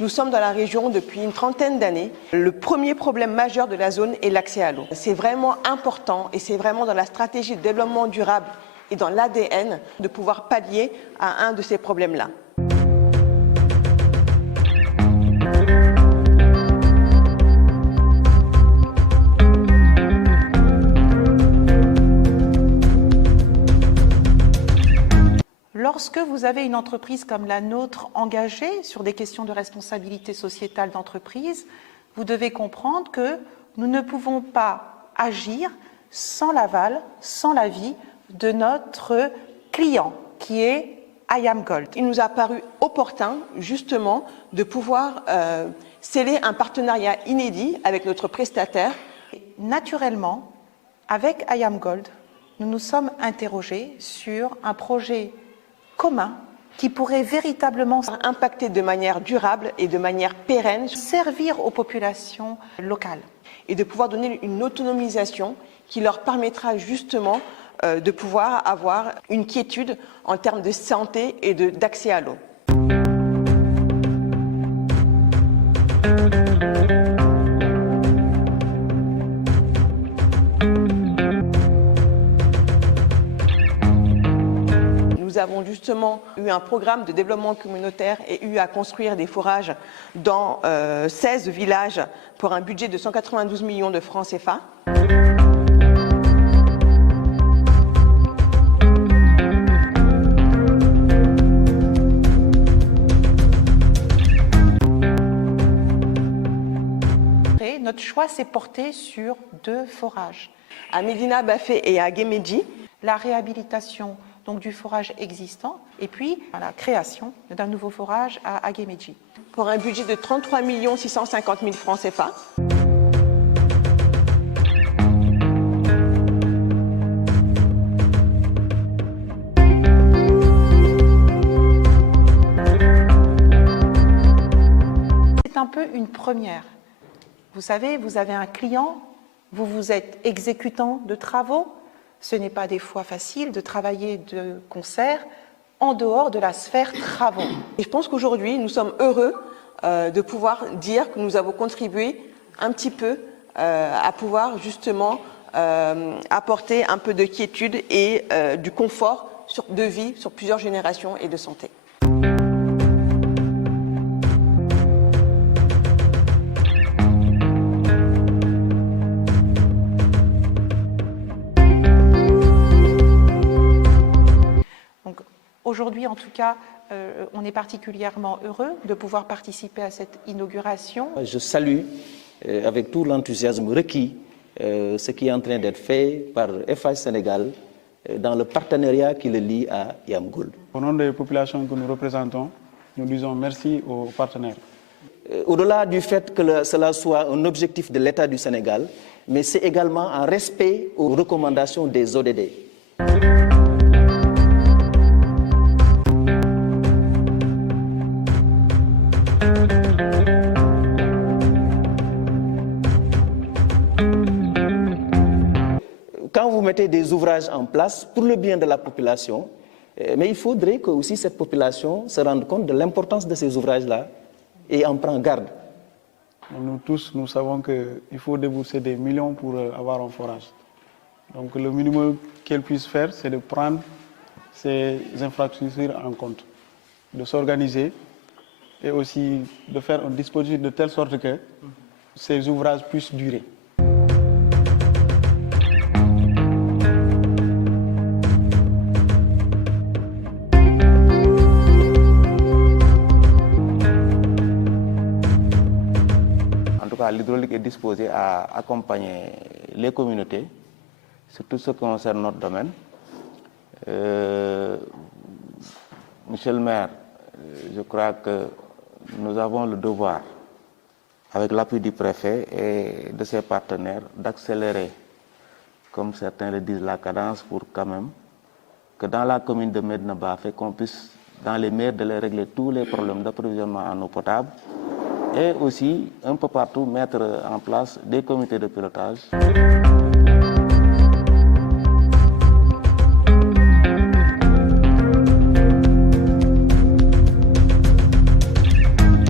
Nous sommes dans la région depuis une trentaine d'années. Le premier problème majeur de la zone est l'accès à l'eau. C'est vraiment important et c'est vraiment dans la stratégie de développement durable et dans l'ADN de pouvoir pallier à un de ces problèmes-là. Lorsque vous avez une entreprise comme la nôtre engagée sur des questions de responsabilité sociétale d'entreprise, vous devez comprendre que nous ne pouvons pas agir sans l'aval, sans l'avis de notre client, qui est IAMGOLD. Il nous a paru opportun, justement, de pouvoir sceller un partenariat inédit avec notre prestataire. Naturellement, avec IAMGOLD, nous nous sommes interrogés sur un projet commun qui pourrait véritablement impacter de manière durable et de manière pérenne, servir aux populations locales. Et de pouvoir donner une autonomisation qui leur permettra justement de pouvoir avoir une quiétude en termes de santé et d'accès à l'eau. Nous avons justement eu un programme de développement communautaire et eu à construire des forages dans 16 villages pour un budget de 192 millions de francs CFA. Notre choix s'est porté sur 2 forages. À Medina Bafé et à Guémédji. La réhabilitation donc, du forage existant et puis la création d'un nouveau forage à Guémédji. Pour un budget de 33 650 000 francs CFA. C'est un peu une première. Vous savez, vous avez un client, vous êtes exécutant de travaux. Ce n'est pas des fois facile de travailler de concert en dehors de la sphère travaux. Et je pense qu'aujourd'hui, nous sommes heureux de pouvoir dire que nous avons contribué un petit peu à pouvoir justement apporter un peu de quiétude et du confort de vie sur plusieurs générations et de santé. Aujourd'hui, en tout cas, on est particulièrement heureux de pouvoir participer à cette inauguration. Je salue avec tout l'enthousiasme requis ce qui est en train d'être fait par FH Sénégal dans le partenariat qui le lie à IAMGOLD. Au nom des populations que nous représentons, nous disons merci aux partenaires. Au-delà du fait que cela soit un objectif de l'État du Sénégal, mais c'est également un respect aux recommandations des ODD. Quand vous mettez des ouvrages en place pour le bien de la population, mais il faudrait que aussi cette population se rende compte de l'importance de ces ouvrages-là et en prend garde. Nous tous, nous savons qu'il faut débourser des millions pour avoir un forage. Donc le minimum qu'elle puisse faire, c'est de prendre ces infrastructures en compte, de s'organiser et aussi de faire un dispositif de telle sorte que ces ouvrages puissent durer. L'hydraulique est disposée à accompagner les communautés sur tout ce qui concerne notre domaine. Monsieur le maire, je crois que nous avons le devoir, avec l'appui du préfet et de ses partenaires, d'accélérer, comme certains le disent, la cadence pour quand même que dans la commune de Médina Bafé, qu'on puisse, dans les meilleurs délais, régler tous les problèmes d'approvisionnement en eau potable et aussi, un peu partout, mettre en place des comités de pilotage.